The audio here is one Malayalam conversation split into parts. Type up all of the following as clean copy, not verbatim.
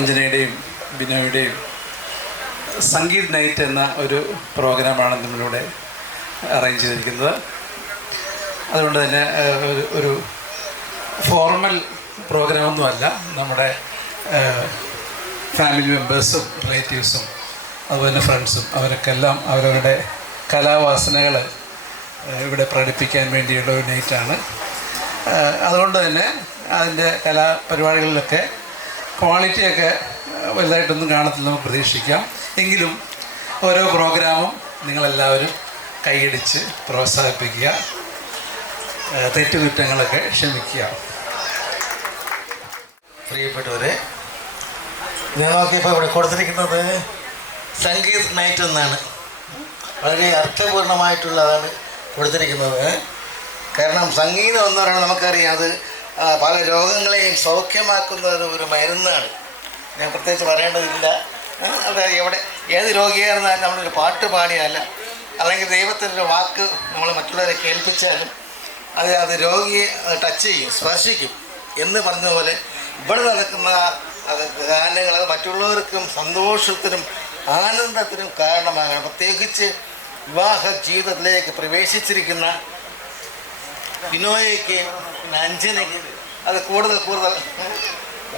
അഞ്ജനയുടെയും ബിനോയുടെയും സംഗീത് നൈറ്റ് എന്ന ഒരു പ്രോഗ്രാമാണ് നമ്മളിവിടെ അറേഞ്ച് ചെയ്തിരിക്കുന്നത്. അതുകൊണ്ട് തന്നെ ഒരു ഫോർമൽ പ്രോഗ്രാമൊന്നുമല്ല. നമ്മുടെ ഫാമിലി മെമ്പേഴ്സും റിലേറ്റീവ്സും അതുപോലെ ഫ്രണ്ട്സും അവരൊക്കെ എല്ലാം അവരവരുടെ കലാവാസനകൾ ഇവിടെ പ്രകടിപ്പിക്കാൻ വേണ്ടിയുള്ള ഒരു നൈറ്റാണ്. അതുകൊണ്ട് തന്നെ അതിൻ്റെ കലാപരിപാടികളിലൊക്കെ ക്വാളിറ്റിയൊക്കെ വലുതായിട്ടൊന്നും കാണത്തില്ലെന്ന് പ്രതീക്ഷിക്കാം. എങ്കിലും ഓരോ പ്രോഗ്രാമും നിങ്ങളെല്ലാവരും കൈയടിച്ച് പ്രോത്സാഹിപ്പിക്കുക, തെറ്റുകുറ്റങ്ങളൊക്കെ ക്ഷമിക്കുക. പ്രിയപ്പെട്ടവരെ, ഞങ്ങൾക്കിപ്പോൾ ഇവിടെ കൊടുത്തിരിക്കുന്നത് സംഗീത് നൈറ്റ് എന്നാണ്. വളരെ അർത്ഥപൂർണമായിട്ടുള്ളതാണ് കൊടുത്തിരിക്കുന്നത്. കാരണം സംഗീതം എന്ന് പറയുന്നത് നമുക്കറിയാം, അത് പല രോഗങ്ങളെയും സൗഖ്യമാക്കുന്ന ഒരു മരുന്നാണ്. ഞാൻ പ്രത്യേകിച്ച് പറയേണ്ടതില്ല. അത് ഏത് രോഗിയായിരുന്നാലും നമ്മളൊരു പാട്ട് പാടിയാല അല്ലെങ്കിൽ ദൈവത്തിൻ്റെ ഒരു വാക്ക് നമ്മൾ മറ്റുള്ളവരെ കേൾപ്പിച്ചാലും അത് രോഗിയെ ടച്ച് ചെയ്യും, സ്പർശിക്കും എന്ന് പറഞ്ഞതുപോലെ ഇവിടെ നടക്കുന്ന ഗാനങ്ങൾ അത് മറ്റുള്ളവർക്കും സന്തോഷത്തിനും ആനന്ദത്തിനും കാരണമാകണം. പ്രത്യേകിച്ച് വിവാഹ ജീവിതത്തിലേക്ക് പ്രവേശിച്ചിരിക്കുന്ന ബിനോയ്ക്ക് അഞ്ജനയ്ക്ക് അത് കൂടുതൽ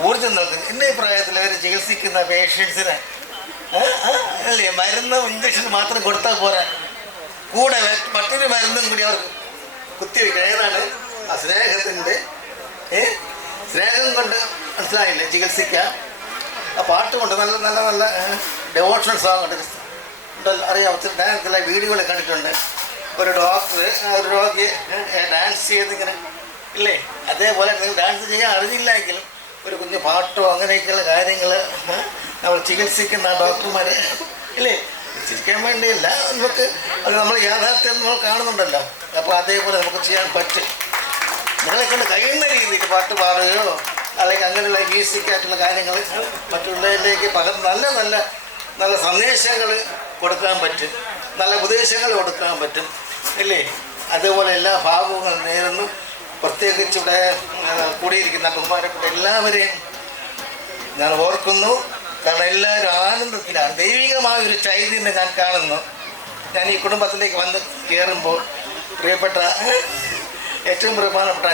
ഊർജ്ജം നൽകുന്നു. ഇന്ന പ്രായത്തിൽ അവർ ചികിത്സിക്കുന്ന പേഷ്യൻസിന് അല്ലേ മരുന്നും ഇഞ്ചക്ഷൻ മാത്രം കൊടുത്താൽ പോരാ, കൂടെ മറ്റൊരു മരുന്നും കൂടി അവർക്ക് കുത്തിവെക്കണം. ഏതാണ് ആ സ്നേഹത്തിൻ്റെ സ്നേഹം കൊണ്ട് മനസ്സിലായില്ലേ ചികിത്സിക്കാം. ആ പാട്ട് കൊണ്ട് നല്ല നല്ല നല്ല ഡെവോഷണൽ സോങ് ഉണ്ട്, അറിയാം. ഞാൻ ചില വീഡിയോകൾ കണ്ടിട്ടുണ്ട്. ഒരു ഡോക്ടർ ഒരു രോഗിയെ ഡാൻസ് ചെയ്തിങ്ങനെ ഇല്ലേ, അതേപോലെ നിങ്ങൾ ഡാൻസ് ചെയ്യാൻ അറിയില്ലെങ്കിലും ഒരു കുഞ്ഞു പാട്ടോ അങ്ങനെയൊക്കെയുള്ള കാര്യങ്ങൾ നമ്മൾ ചികിത്സിക്കുന്ന ഡോക്ടർമാർ ഇല്ലേ, ചിരിക്കാൻ വേണ്ടിയില്ല, നമുക്ക് അത് നമ്മൾ യാഥാർത്ഥ്യം നമ്മൾ കാണുന്നുണ്ടല്ലോ. അപ്പോൾ അതേപോലെ നമുക്ക് ചെയ്യാൻ പറ്റും. നിങ്ങളെ കൊണ്ട് കഴിയുന്ന രീതിയിൽ പാട്ട് പാടുകയോ അല്ലെങ്കിൽ അങ്ങനെയുള്ള മ്യൂസിക്കായിട്ടുള്ള കാര്യങ്ങൾ മറ്റുള്ളവരിലേക്ക് നല്ല നല്ല നല്ല സന്ദേശങ്ങൾ കൊടുക്കാൻ പറ്റും, നല്ല ഉപദേശങ്ങൾ കൊടുക്കാൻ പറ്റും ഇല്ലേ. അതേപോലെ എല്ലാ ഭാവങ്ങളും നേരുന്നു. പ്രത്യേകിച്ച് ഇവിടെ കൂടിയിരിക്കുന്ന ബഹുമാനപ്പെട്ട എല്ലാവരെയും ഞാൻ ഓർക്കുന്നു. കാരണം എല്ലാവരും ആനന്ദത്തിലാണ്, ദൈവികമായൊരു ചൈതന്യം ഞാൻ കാണുന്നു. ഞാൻ ഈ കുടുംബത്തിലേക്ക് വന്ന് കയറുമ്പോൾ പ്രിയപ്പെട്ട ഏറ്റവും പ്രധാനപ്പെട്ട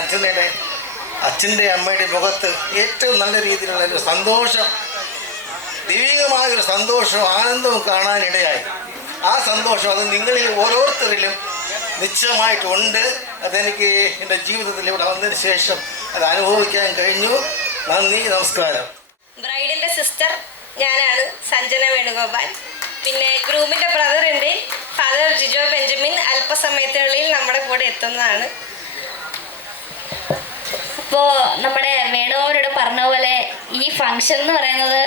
അച്ഛൻ്റെ അമ്മയുടെ മുഖത്ത് ഏറ്റവും നല്ല രീതിയിലുള്ള ഒരു സന്തോഷം, ദൈവികമായൊരു സന്തോഷവും ആനന്ദവും കാണാനിടയായി. ആ സന്തോഷം അത് നിങ്ങളിൽ ഓരോരുത്തരിലും നിശ്ചയമായിട്ടുണ്ട്. അതെനിക്ക് എൻ്റെ ജീവിതത്തിൽ ഇവിടെ വന്നതിന് ശേഷം അത് അനുഭവിക്കാൻ കഴിഞ്ഞു. നന്ദി, നമസ്കാരം. ബ്രൈഡിൻ്റെ സിസ്റ്റർ ഞാനാണ്, സഞ്ജന വേണുഗോപാൽ. പിന്നെ ഗ്രൂമിൻ്റെ ബ്രദറുണ്ട്, ഫാദർ ജിജോ ബെഞ്ചമിൻ. അല്പസമയത്തിനുള്ളിൽ നമ്മുടെ കൂടെ എത്തുന്നതാണ്. ഇപ്പോൾ നമ്മുടെ വേണുഗോപാലോട് പറഞ്ഞ പോലെ ഈ ഫംഗ്ഷൻ എന്ന് പറയുന്നത്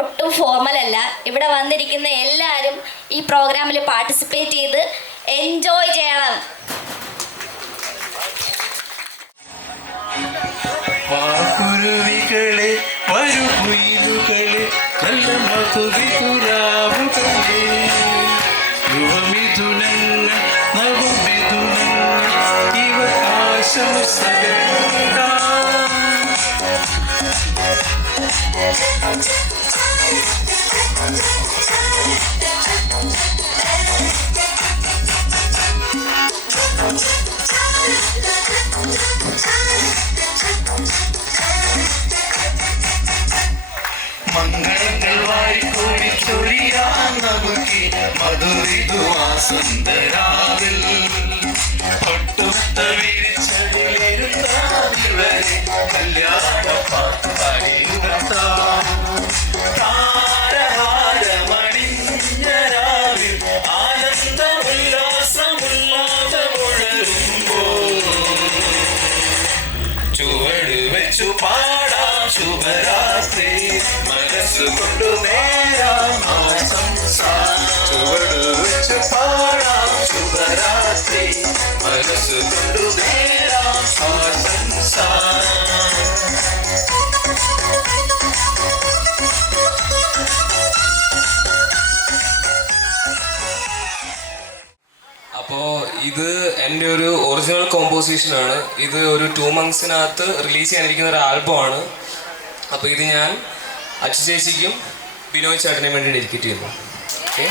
ഒട്ടും ഫോർമൽ അല്ല. ഇവിടെ വന്നിരിക്കുന്ന എല്ലാവരും ഈ പ്രോഗ്രാമിൽ പാർട്ടിസിപ്പേറ്റ് ചെയ്ത് എൻജോയ് ചെയ്യണം. കുരുവികളെ വരുകുയിലുകളെ നല്ല മധുവിതുരാവുകളെ യുവമിഥുനങ്ങൾ നവമിഥുനങ്ങൾ ഇവ ആശംസകൾ. മംഗളങ്ങൾ വാരിക്കൂടി ചൊരിയാൻ നമുക്ക് മധുരിതുവാസുന്ദരാവിൽ ഒട്ടുത്ത വിരിച്ചതിലിരുന്നാവിവരെ കല്യാണ പാട്ട് പാടി ഉണർത്താം. താരഹാരമണിഞ്ഞ രാവിൽ ആനന്ദ ഉല്ലാസമുല്ലാസമുണരുമ്പോൾ ചുവട് വെച്ചു പാടാം ശുഭരാത്രി, മനസ്സുകൊണ്ടു നേരാം ചുവട് വെച്ചു പാടാം ശുഭരാത്രി, മനസ്സുകൊണ്ടു നേരാം ആശംസ. അപ്പോൾ ഇത് എൻ്റെ ഒരു ഒറിജിനൽ കോമ്പോസിഷനാണ്. ഇത് ഒരു 2 months റിലീസ് ചെയ്യാനിരിക്കുന്ന ഒരു ആൽബമാണ്. അപ്പോൾ ഇത് ഞാൻ അച്ചു ചേച്ചിക്കും ബിനോയ് ചേട്ടനും വേണ്ടി ഡെഡിക്കേറ്റ് ചെയ്യുന്നു. ഓക്കെ.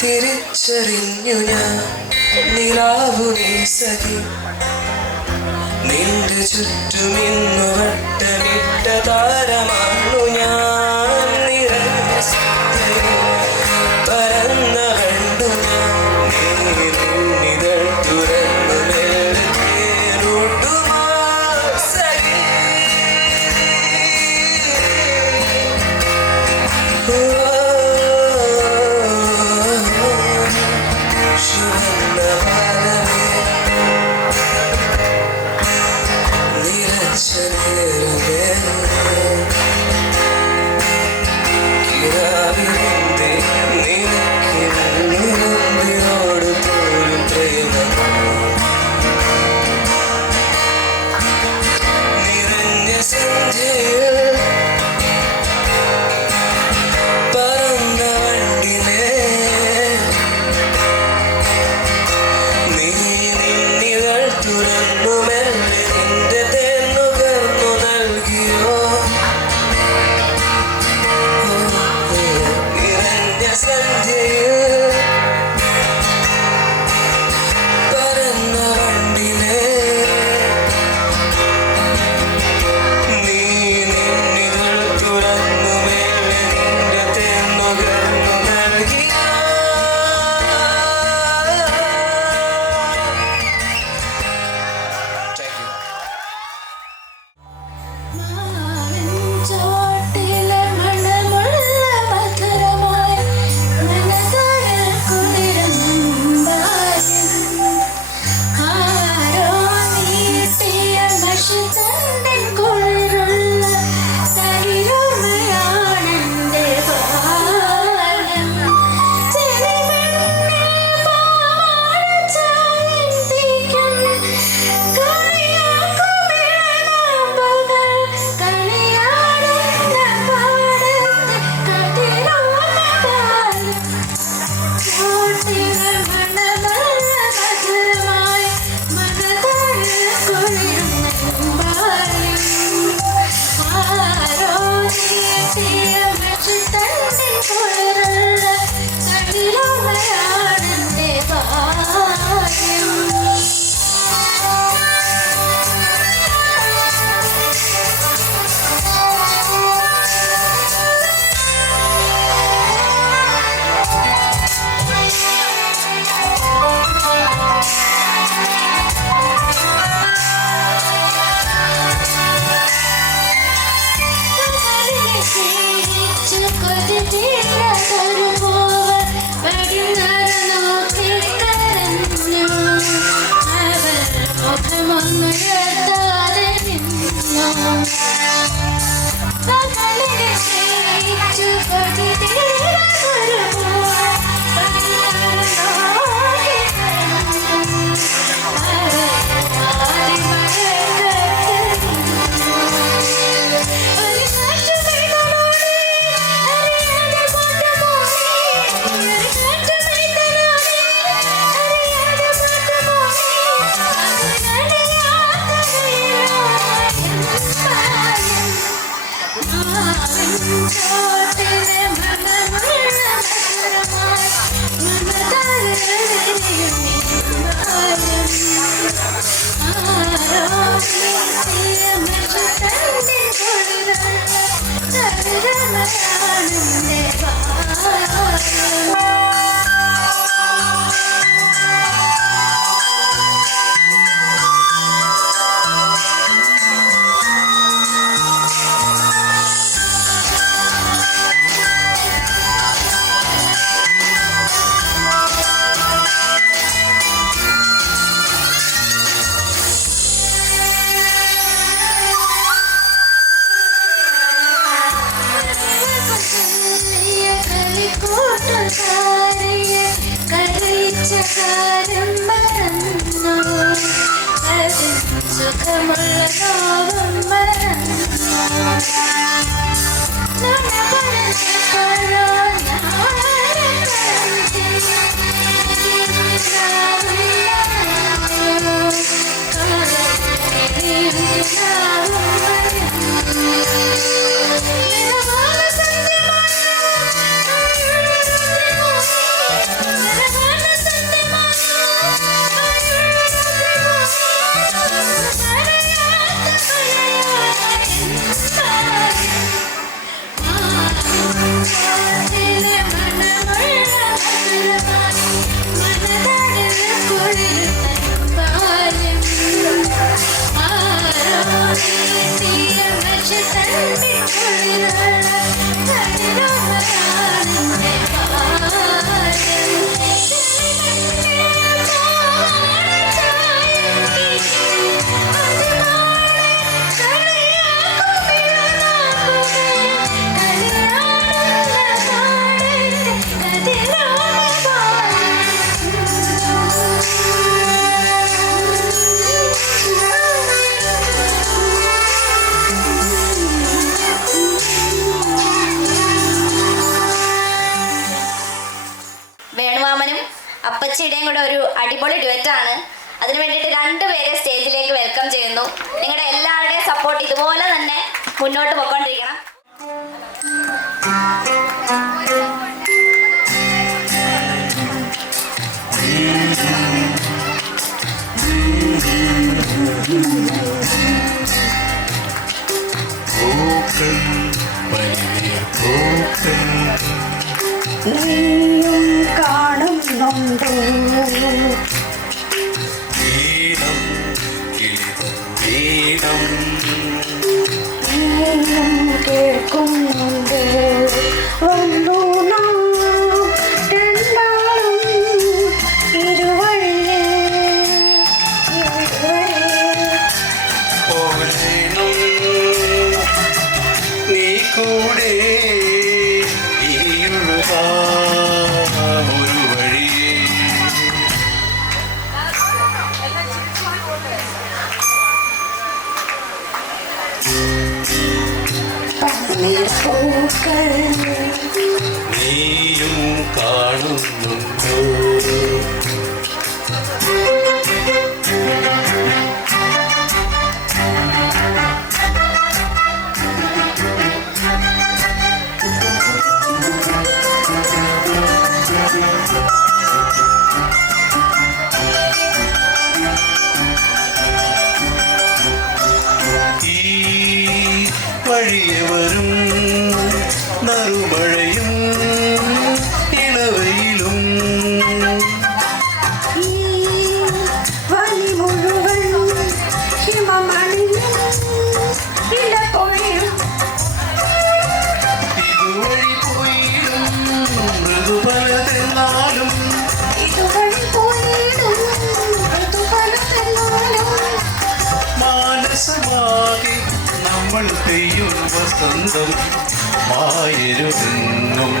തിരിച്ചറിഞ്ഞു ഞാൻ നിലാവു നീ സഖി നിന്റെ ചുറ്റുമിന്നു വട്ടമിട്ട താരമാണു ഞാൻ നിറഞ്ഞ പരന്ന കണ്ടു ഞാൻ നീരിതൾ തുറന്നു നേരിട്ടൂട്ടുമാ സഖി തുറന്നു മെല്ലെ നിന്റെ തേന്നുകർന്നു നൽകി വേണുമാമനും അപ്പച്ചിയുടെയും കൂടെ ഒരു അടിപൊളി ഡ്യുവറ്റാണ്. അതിനു വേണ്ടിയിട്ട് രണ്ടുപേരെ സ്റ്റേജിലേക്ക് വെൽക്കം ചെയ്യുന്നു. നിങ്ങളുടെ എല്ലാവരുടെയും സപ്പോർട്ട് ഇതുപോലെ തന്നെ മുന്നോട്ട് പോയിക്കൊണ്ടിരിക്കണം. നീയും കാണുന്നുണ്ടോ നീയും കേൾക്കുന്നുണ്ടോ വന്നു നാം രണ്ടാളും ഇരുവഴിയേ നീ കൂടെ ഒരു വഴി നീയും കാണുന്നുണ്ടോ വഴിയെ വരും നറുമഴയും ഇളവയിലും വഴി മുഴുവൻ ഹിമമണിയും ഇലപ്പൊഴിയും ഇതുവഴി പോയിടും മൃദുപലതെന്നാലും ഇതുവഴി പോയിടും ഋതുപലതെന്നാലും മാനസമാകെ നമ്മൾ പെയ്യും വസന്തം മായരുതെന്നും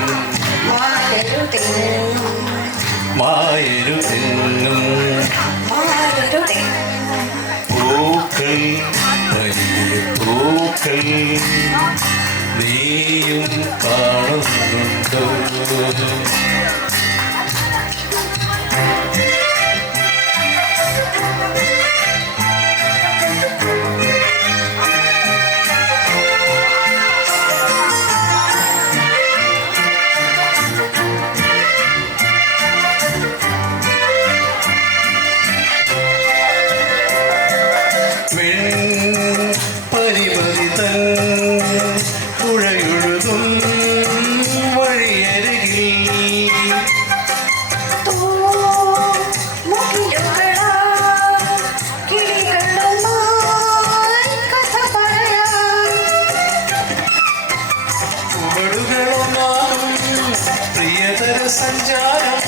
മായരുതെന്നും പൂക്കൾ വലിയ പൂക്കൾ നീയും കാണുന്നുണ്ടോ പരിമതിതൻ പുഴയൊഴുകും വഴിയരികിൽ ചുവടുകളൊന്നാകും പ്രിയതര സഞ്ചാരം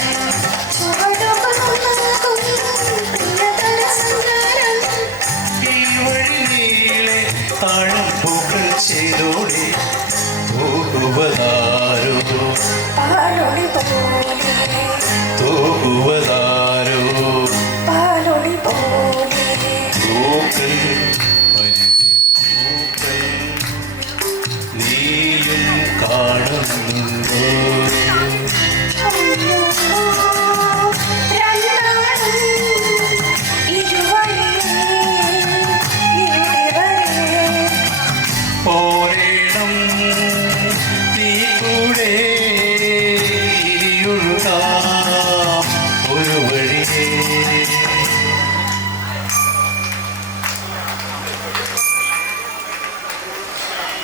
ഈ വഴി നീളെ താഴമ്പൂക്കൾ ചെയ്തോടെ പോകുവതാരോ പോകുവതാരോ പൂക്കൾ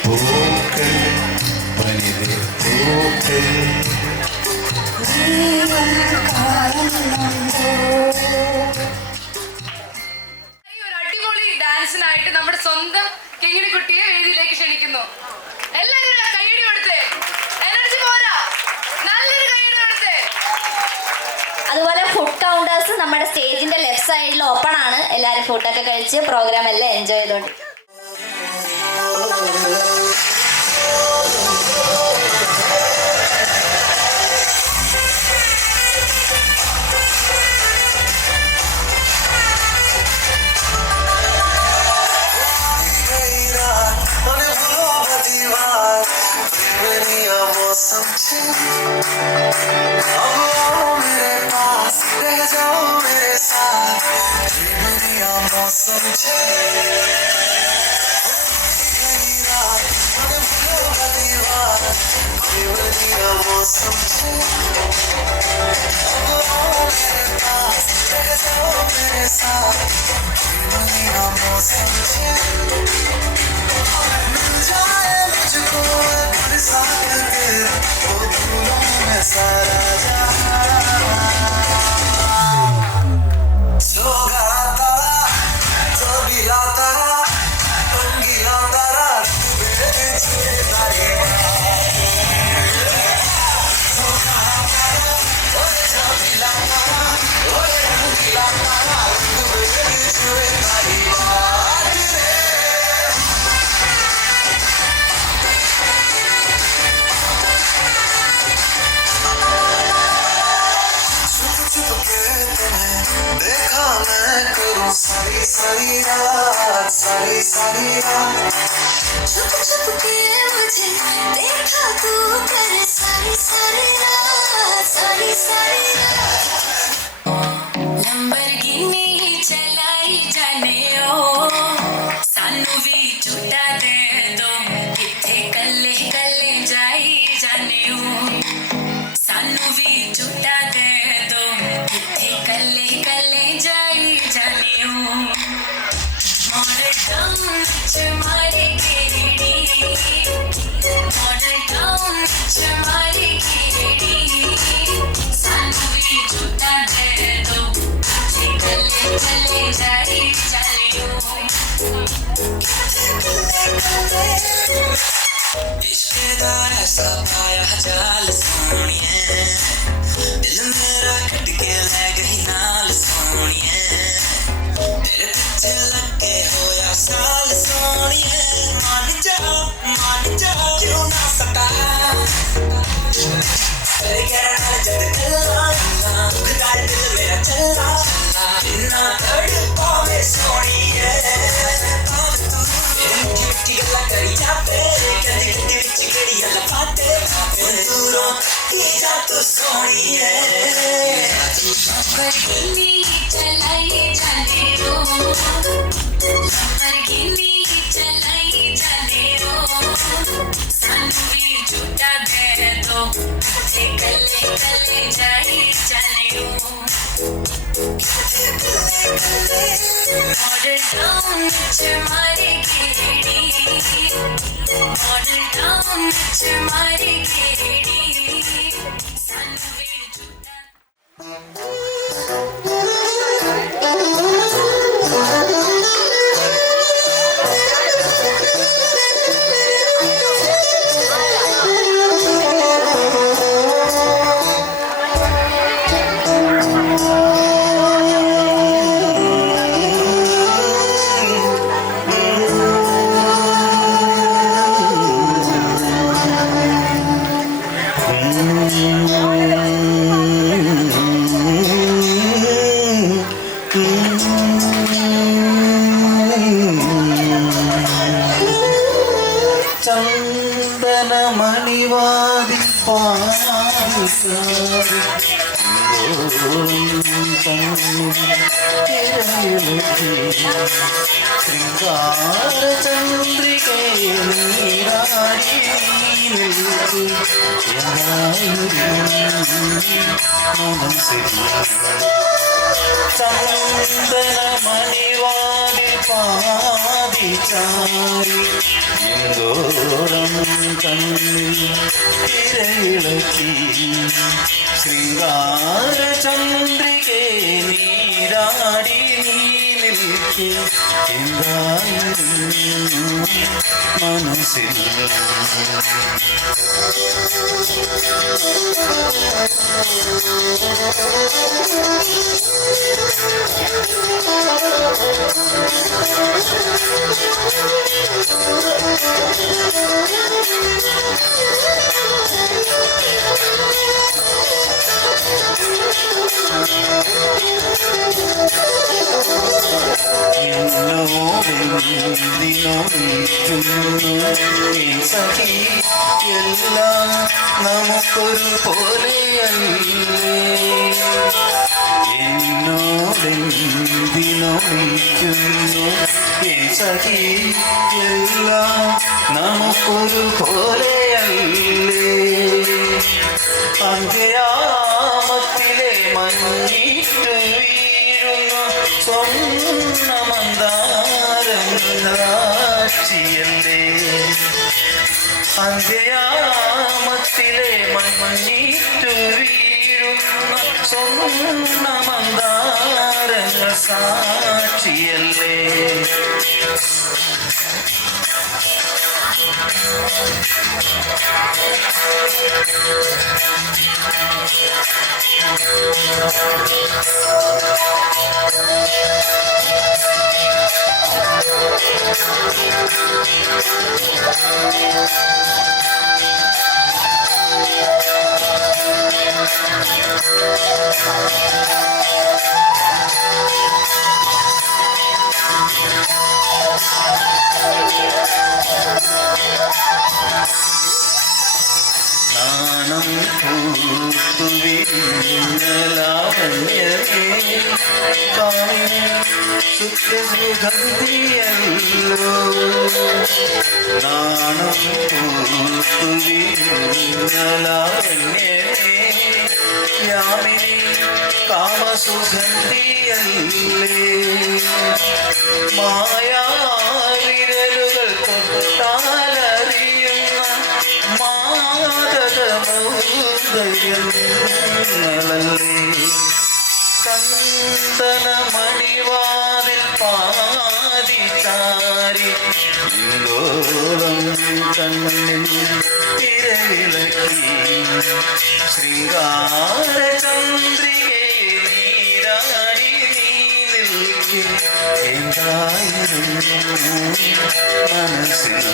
പൂക്കൾ പനിനീർ പൂക്കൾ ഈ ഒരു അടിപൊളി ഡാൻസിനായിട്ട് നമ്മുടെ സ്വന്തം കിങ്ങിണിക്കുട്ടിയെ വേദിയിലേക്ക് ക്ഷണിക്കുന്നു. എല്ലാവരും ഒരു കൈയടി കൊടുത്തേ. എനർജി പോരാ, നല്ലൊരു കൈയടി കൊടുത്തേ. അതുപോലെ ഫുഡ് കൗണ്ടേഴ്സ് നമ്മുടെ സ്റ്റേജിന്റെ ലെഫ്റ്റ് സൈഡിൽ ഓപ്പൺ ആണ്. എല്ലാവരും ഫുഡൊക്കെ കഴിച്ച് പ്രോഗ്രാം എല്ലാം എൻജോയ് ചെയ്തോണ്ട്. ചന്ദനമണിവാതിൽ പാതിചാരി എന്തോ എനിക്ക് എന്തായിരുന്നു മനസ്സിൽ സഖി എല്ലാം നമുക്കൊരു പോലെയല്ലേ എന്നോടെന്തിനൊളിക്കുന്നു സഖി എല്ലാം നമുക്കൊരു പോലെയല്ലേ അങ്കയാമത്തിലെ മഞ്ഞിട്ട് വീഴുന്ന സ്വർണ്ണമന്ദാരങ്ങളാക്ഷിയല്ലേ അങ്കയാമത്തിലെ മഞ്ഞിട്ട് വീഴുന്ന സ്വർണ്ണമന്ദാരങ്ങൾ സാക്ഷിയല്ലേ നാണം പൂത്തുവിഞ്ഞലാവണ്യരേ കാമിനി സുഖസുഗന്ധിയല്ലോ നാണം പൂത്തുവിഞ്ഞലാവണ്യരേ യാമിനി കാമസുഗന്ധിയല്ലേ മായാവിരലുകൾ തൊട്ടാലറിയുന്ന മാതകമൂതയങ്ങളല്ലേ ചന്ദനമണിവാതിൽ പാതിചാരി ലോകം കണ്ണിൽ തിരവിളക്കി ശൃംഗാരചന്ദ്രികേ നീരാടി നിൽക്കെ എന്തായിരുന്നു മനസ്സിൽ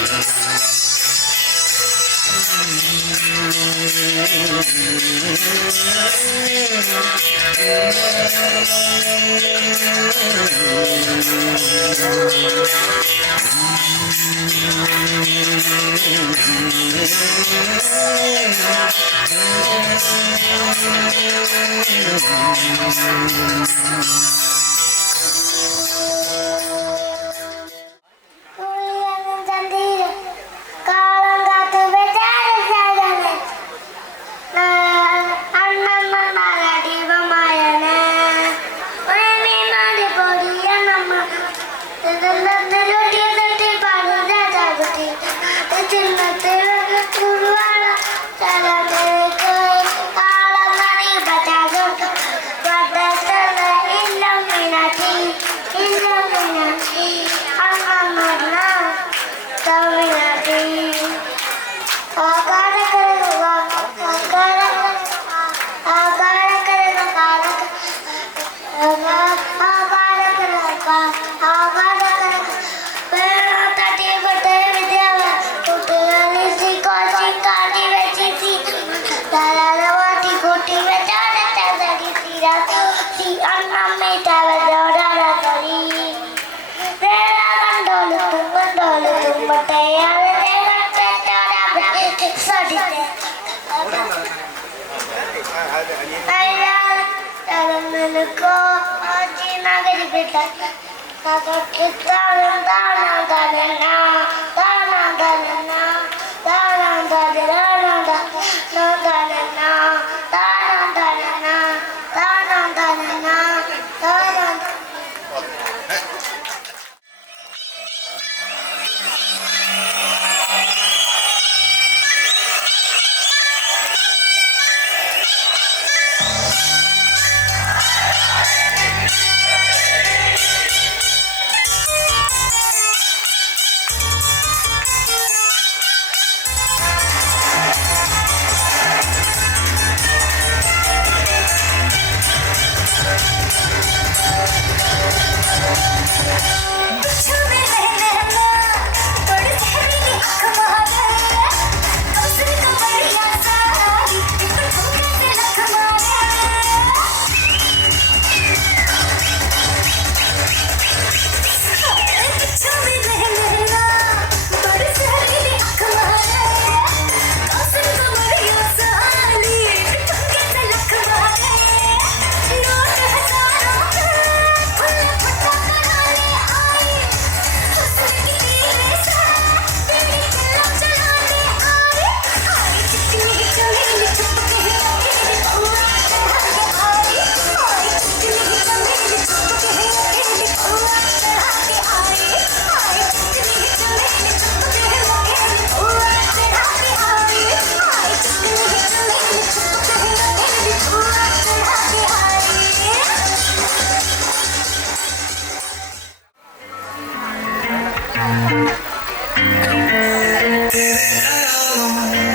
तेरे ख्यालों में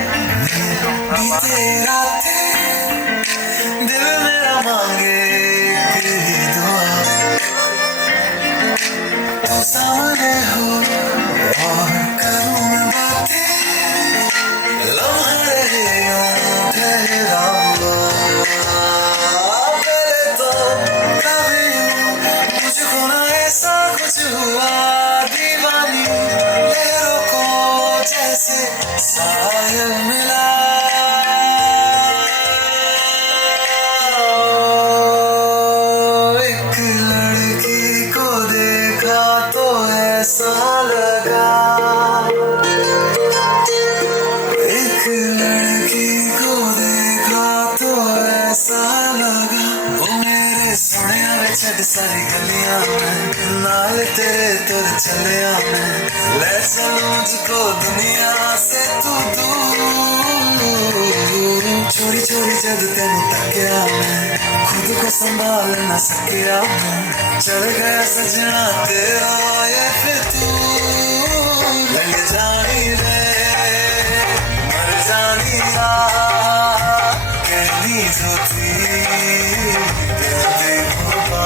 तेरा दिल मेरा मांगे तेरी दुआ तू सामने हो और करूं मैं बातें लम्हा रहे यूं ठहरा हुआ पहले तो कभी मुझको ना ऐसा कुछ हुआ दीवानी लहरों को जैसे साहिल मिला एक लड़की को देखा तो ऐसा लगा एक लड़की को देखा तो ऐसा लगा वो मेरे सोनिया वे छड़ सारी गलियां में नाल तेरे तुर चलिया मैं ले चलो मुझको दुनिया से तू दूर छोड़ी छोड़ी जद तेनू तकिया मैं खुद को संभाल न सकिया मैं चढ़ गया सजना तेरा ये फिर तू लग जानी रे मर जानी रा कहनी जो थी दिल दे भूपा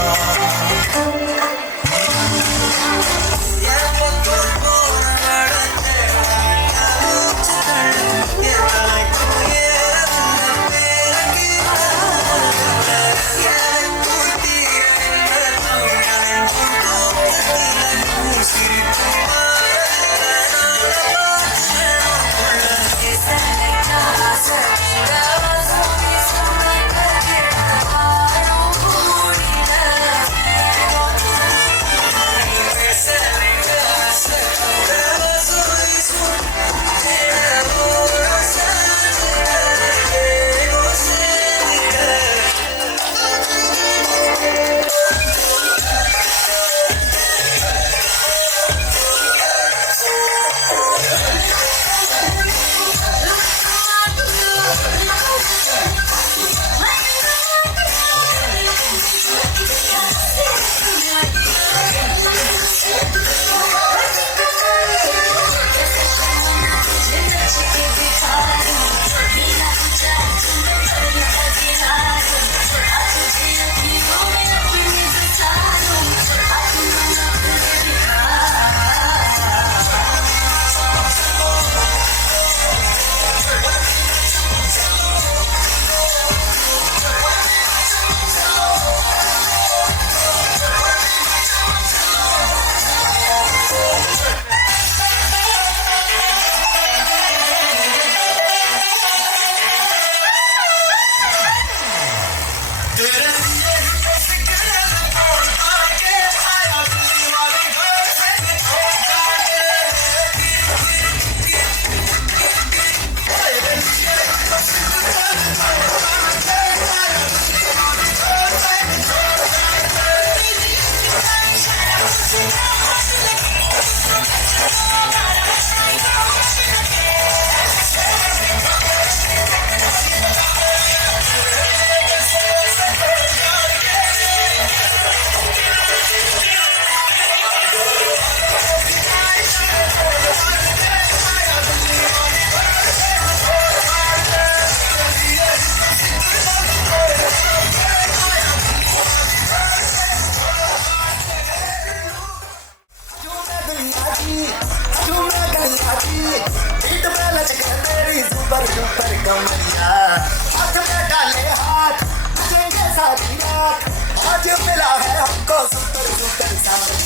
आज मिला है हमको सुपर सुपर सामने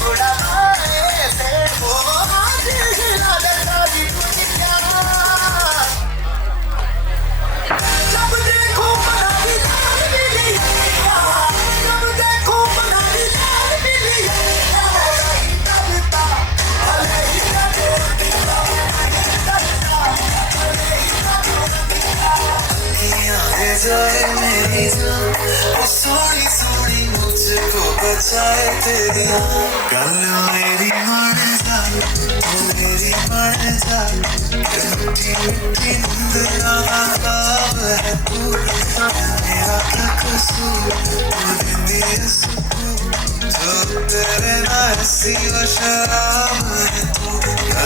थोड़ा से वो आज हिला देता दी दुनिया जब देखो बना दी लाल बिल्ली जब देखो बना दी लाल बिल्ली जाए मेरी जान सोनी सोनी मुझको बचाए तेरी कल मेरी मर जा तू मेरी मर जा मिट्टी मिट्टी नींद ख्वाब है तू मेरा क्या कसूर तू दिंदी है सुकून जो तेरे नासी व शराब है तू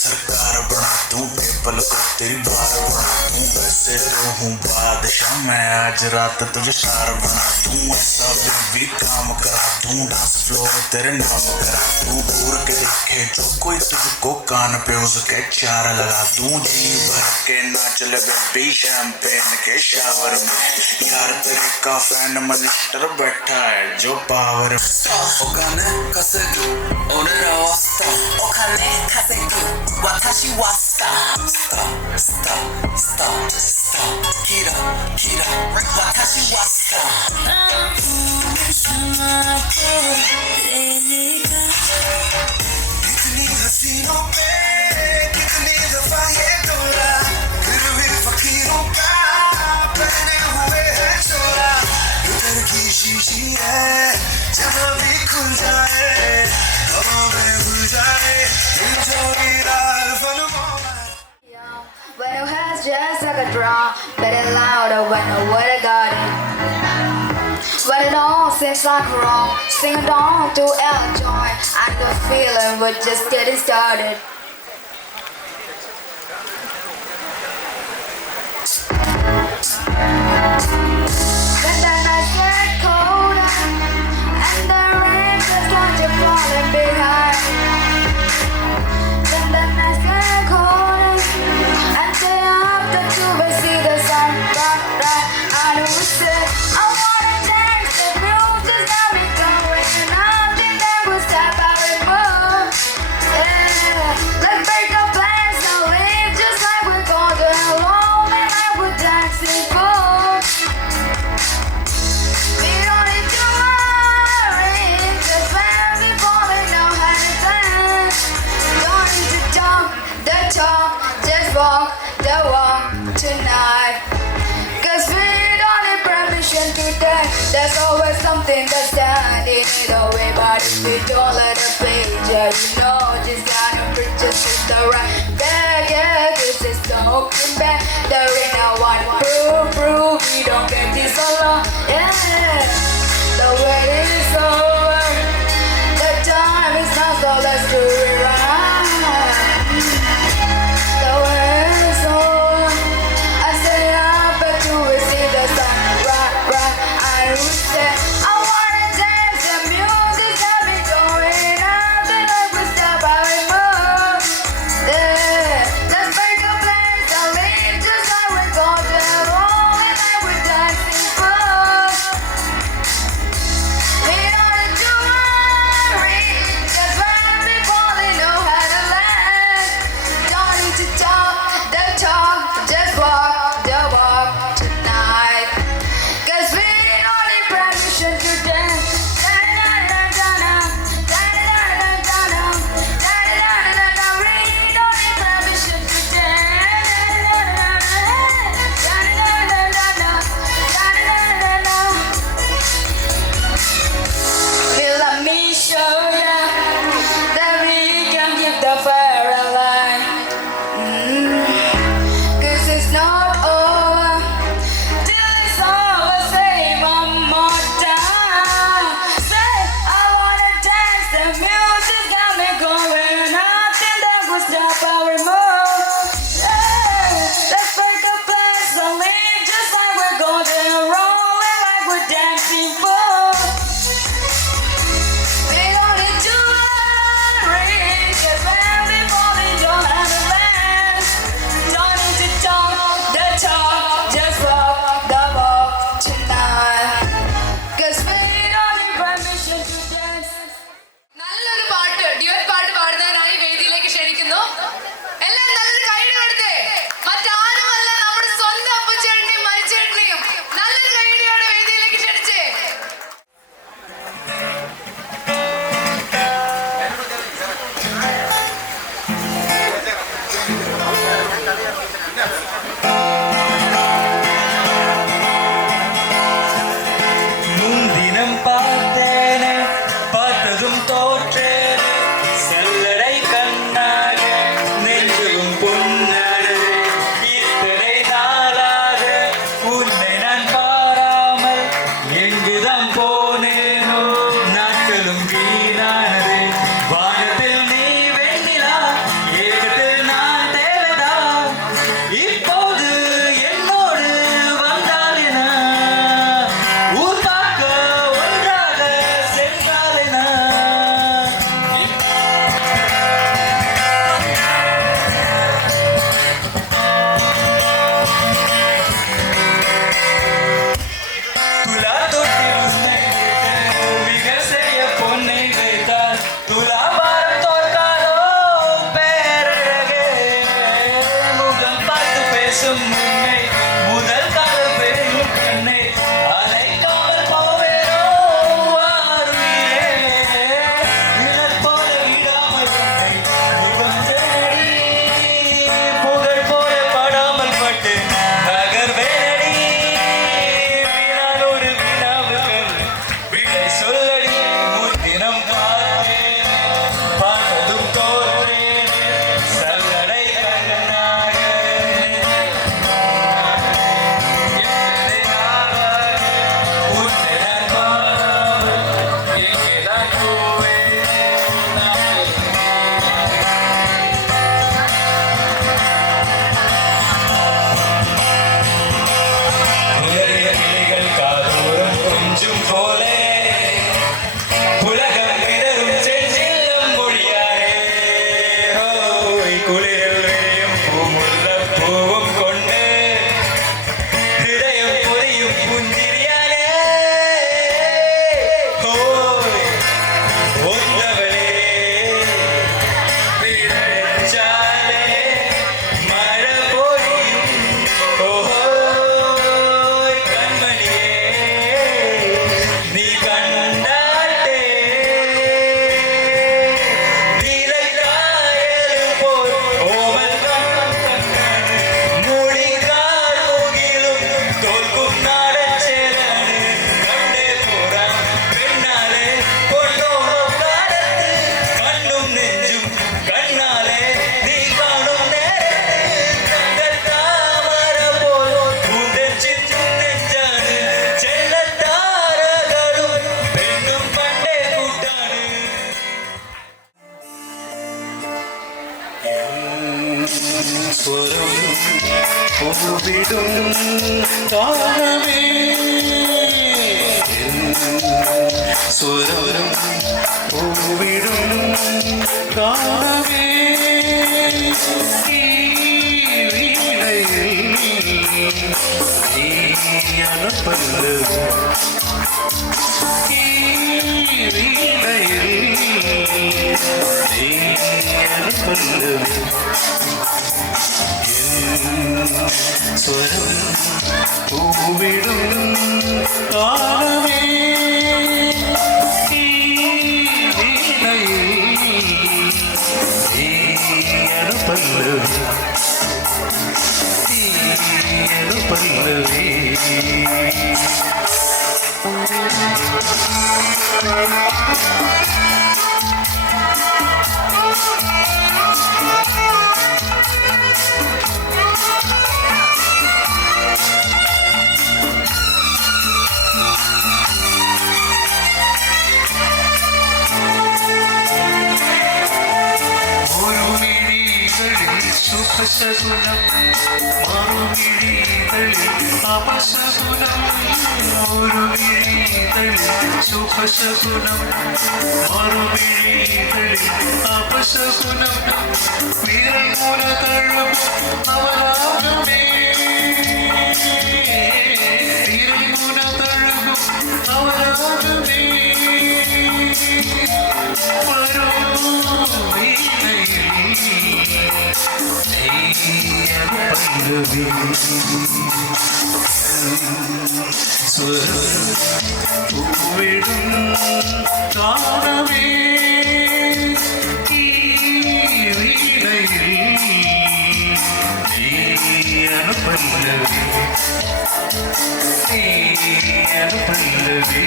सरकार बना दूं टेबल को तेरी बार बना दूं वैसे तो हूँ बादशाह मैं आज रात तुझे शार बना दूं ऐसा भी काम करा दूं डांस फ्लोर तेरे नाम करा दूं दूर के देखे जो कोई तुझको कान पे उसके चार लगा दूं जी भर के नाच ले बेबी शैंपेन के शावर में यार तेरे का फैन मिनिस्टर बैठा है जो पावर ओकाने कसेगु ओनेरा वास्ता ओकाने कसेगु watashi wa star kira watashi wa star इतनी हसीनों पे कितनी दफा ये डोला फिर भी फकीरों का पहने हुए है चोला इधर की शीशी है जहाँ भी खुल जाए हवा में भूल जाए दिल जो गिरा When it has just like a drum, better louder when I would've got it. When it all seems like wrong, sing along to Ella Joy, and the feeling we're just getting started. Then the nights get colder, and the rain just like you're falling behind. Then the nights get colder, and day after two we see the sun right, and we say, I wanna dance, the music's got me going, nothing that will stop our move. Yeah, let's break our plans and live just like we're golden, lonely like we're dancing for. We don't need to worry, just when we falling know how to dance. Don't need to talk the talk, just walk the walk tonight. Cause we don't need permission to dance. There's always something that's standing in the way. But if we don't let it play, yeah, you know just gotta bring just the right back. Yeah, this is the hooking back. There ain't no one prove we don't get this alone. Yeah, the wait is over. The time is now, so let's do it right. The wait is over. I stay up and do it, see the sun right. I will say, I wanna dance, the music got me going. Nothing like we're സ്വരം പൂവിടും ഗാനമേ സ്വരം പൂവിടും ഗാനമേ ഈ വീണയിൽ നീയണപ്പല്ലവി ഈ വീണയിൽ നീയണപ്പല്ലവി സ്വരം പൂവിടും ഗാനമേ ഈ വീണയിൽ നീയണപ്പല്ലവി നീയണപ്പല്ലവി ശുഭശകുനം മറുമിഴികളിൽ അപശകുനം ഒരു മിഴികളിൽ ശുഭശകുനം മറുമിഴികളിൽ അപശകുനം വിരൽ മുന തഴും അവരാഗമേ വിരൽ മുന തഴുകും അവരാഗമേ വരൂ വീണയിൽ സ്വരം പൂവിടും ഗാനമേ ഈ വീണയിൽ നീയണപ്പല്ലവി നീയണപ്പല്ലവി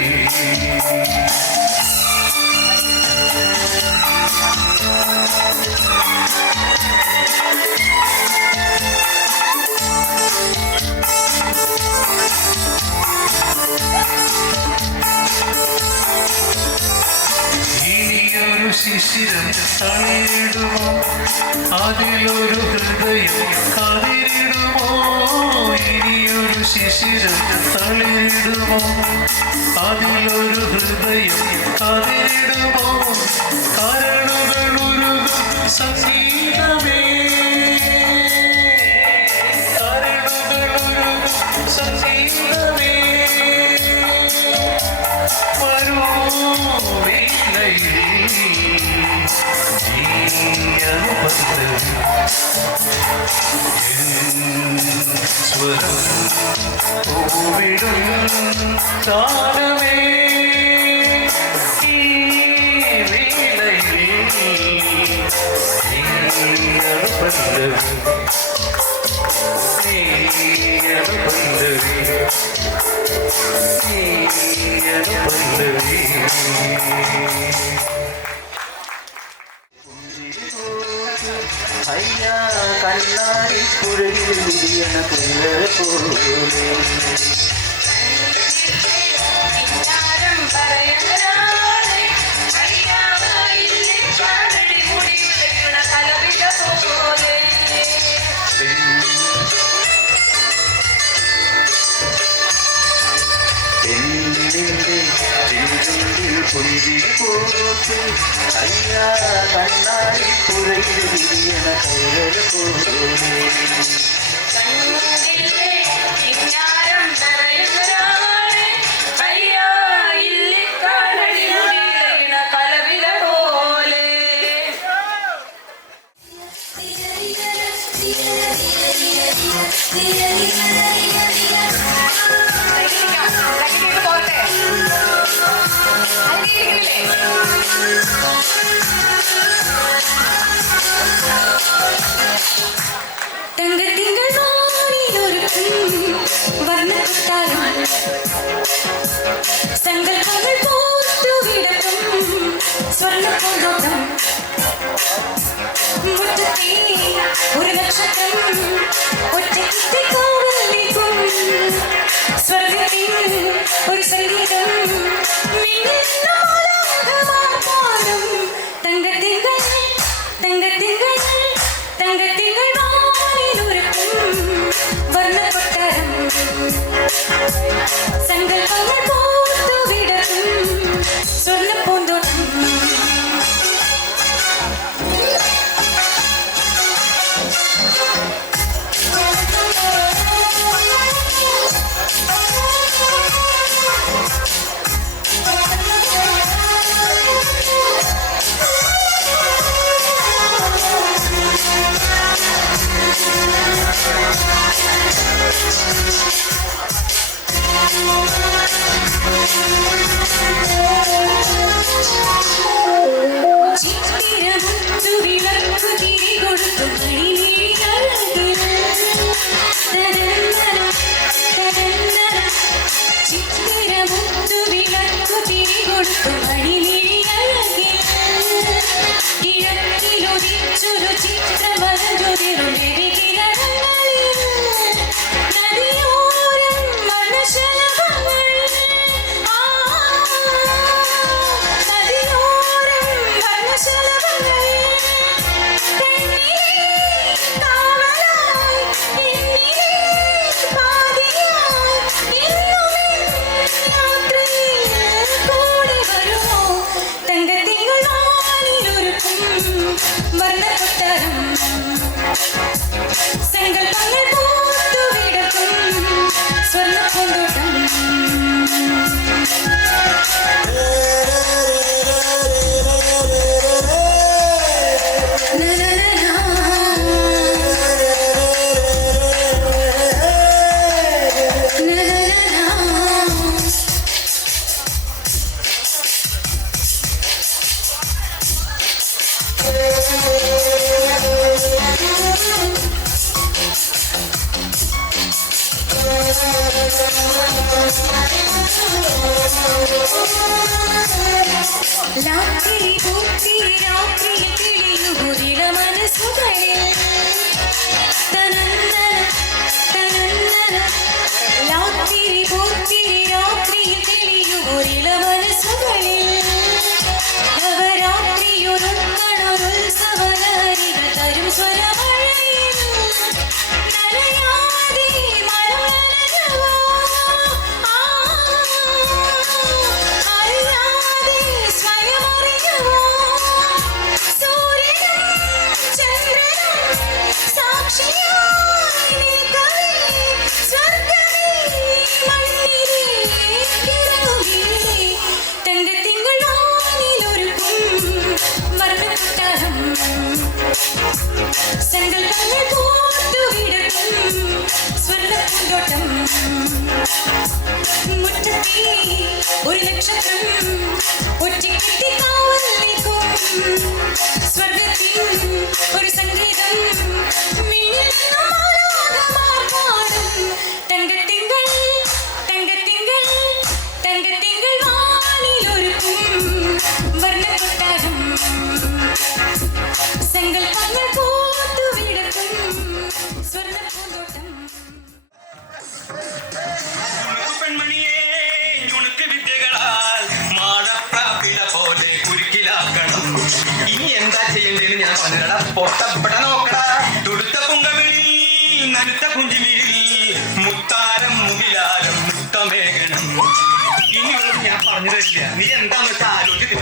ശിശിരം തളിരിടുമോ അതിലൊരു ഹൃദയം കതിരിടുമോ ഇനിയൊരു ശിശിരം തളിരിടുമോ അതിലൊരു ഹൃദയം കതിരിടുമോ കരളുകളുരുകും സംഗീതമേ കരളുകളുരുകും സംഗീതമേ വരൂ വീണയിൽ സ്വരം പൂവിടും ഗാനമേ ഈ വീണയിൽ നീയണപ്പല്ലവി നീയണപ്പല്ലവി നീയണപ്പല്ലവി അയ്യാ കണ്ണാടി പുഴയിൽ വിരിയണ പുല്ലര പോലെ പുഞ്ചിരി പോത്ത് അയ്യാ കണ്ണാടി പുഴയിൽ വിരിയണ പുല്ലര പോലെ സങ്കൽപ്പങ്ങൾ പൂത്തുവിടത്തും സ്വർണ്ണ മുറ്റത്തെ ഒരു നക്ഷത്രം ഒറ്റയ്ക്ക് കാവൽ നിൽക്കും സ്വർഗത്തിൽ ഒരു സംഗീതം മിന്നുന്നോലാകമാനം തങ്കത്തിങ്കൾ തങ്കത്തിങ്കൾ തങ്കത്തിങ്കൾ വാനിലൊരുക്കും വർണ്ണക്കൊട്ടാരം സങ്കൽപ്പങ്ങൾ പൂത്തു വിടർത്തും സ്വർണ്ണപ്പൂന്തോട്ടം സങ്കൽപ്പങ്ങൾ പൂത്തു വിടർത്തും സ്വർണ്ണപ്പൂന്തോട്ടം രാത്രി പൂത്തി രാത്രി കിളിയുകുരിട മനസ്സുകളിൽ തനന്നന തനന്നന രാത്രി പൂത്തി രാത്രി കിളിയുകുരിട മനസ്സുകളിൽ നവരാത്രിയൊരുക്കണൊരുത്സവലരികൾ തരും സ്വരമഴയിൽ നനയാതെ മഴനനവോ അറിയാതെ സ്വയമറിയുവോ സൂര്യനും ചന്ദ്രനും സാക്ഷിയായി നിൽക്കവേ സ്വർഗ്ഗമേ മണ്ണിലേ കിറങ്ങിലേ തങ്കത്തിങ്കൾ വാനിലൊരുക്കും വർണ്ണക്കൊട്ടാരം സങ്കൽപ്പങ്ങൾ പൂത്തു വിടർത്തും സ്വർണ്ണപ്പൂന്തോട്ടം മുറ്റത്തെ ഒരു നക്ഷത്രം ഒറ്റയ്ക്കെത്തി കാവൽ നിൽക്കും സ്വർഗത്തിൽ ഒരു സംഗീതം മിന്നിൽ നിന്നും ആലോകമാർ പാടും തങ്കത്തിങ്കൾ തങ്കത്തിങ്കൾ തങ്കത്തിങ്കൾ വാനിലൊരുക്കും വർണ്ണക്കൊട്ടാരം സങ്കൽപ്പങ്ങൾ പൂത്തു വിടർത്തും സ്വർണ്ണപ്പൂന്തോട്ടം പെൺമണിയേ ഉണക്ക് വിദ്യകളാൽ മാടപ്രാപില പോലെ കുരുക്കിലാക്കണം. ഇനി എന്താ ചെയ്യേണ്ടതെന്ന് ഞാൻ പറഞ്ഞടാ. പൊട്ടപ്പെട നോക്കടാ. തുടുത്ത പുങ്കവിളി നനുത്ത പുഞ്ചിമിഴി മുത്താരം മുകിലാരം മുത്തമേകണം. ഇനിയുള്ളത് ഞാൻ പറഞ്ഞു തരില്ല. നീ എന്താന്ന് വെച്ചാൽ ആലോചിച്ച്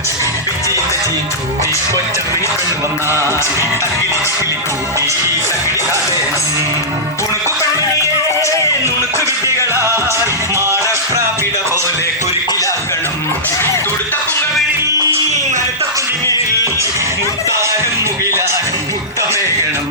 കൊച്ചമ്മി പെണ്ണു വന്നാ തകിലി ചിക്കിലി കൂട്ടി തകിലി കാവേണം. ഉണക്ക് പെൺമണിയേ നുണക്ക് വിദ്യകളാൽ മാടപ്രാപില പോലെ കുരുക്കിലാക്കണം. തുടുത്ത പുങ്കവിളി നനുത്ത പുഞ്ചിമിഴി മുത്താരം മുകിലാരം മുത്തമേകണം.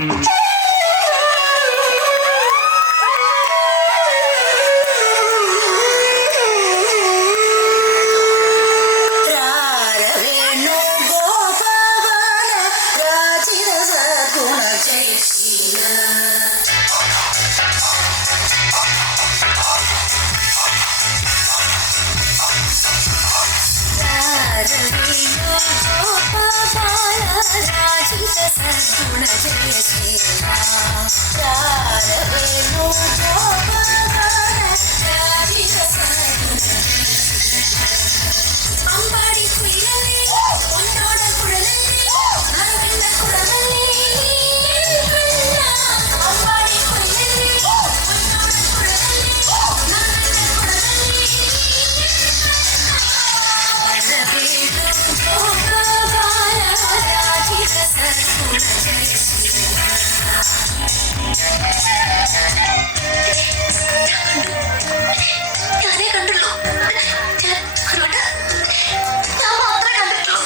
അമ്പാടി കുയിലേ ഞാനേ കണ്ടുള്ളൂ. അതുകൊണ്ട് ഞാൻ മാത്രമേ കണ്ടിട്ടുള്ളൂ.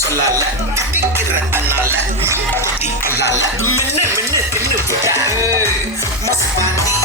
சொல்லல திட்டிக்கிற அண்ணால குட்டி கொள்ளால மின்னு மின்னு தின்னு விட்ட மஸ்பாண்டி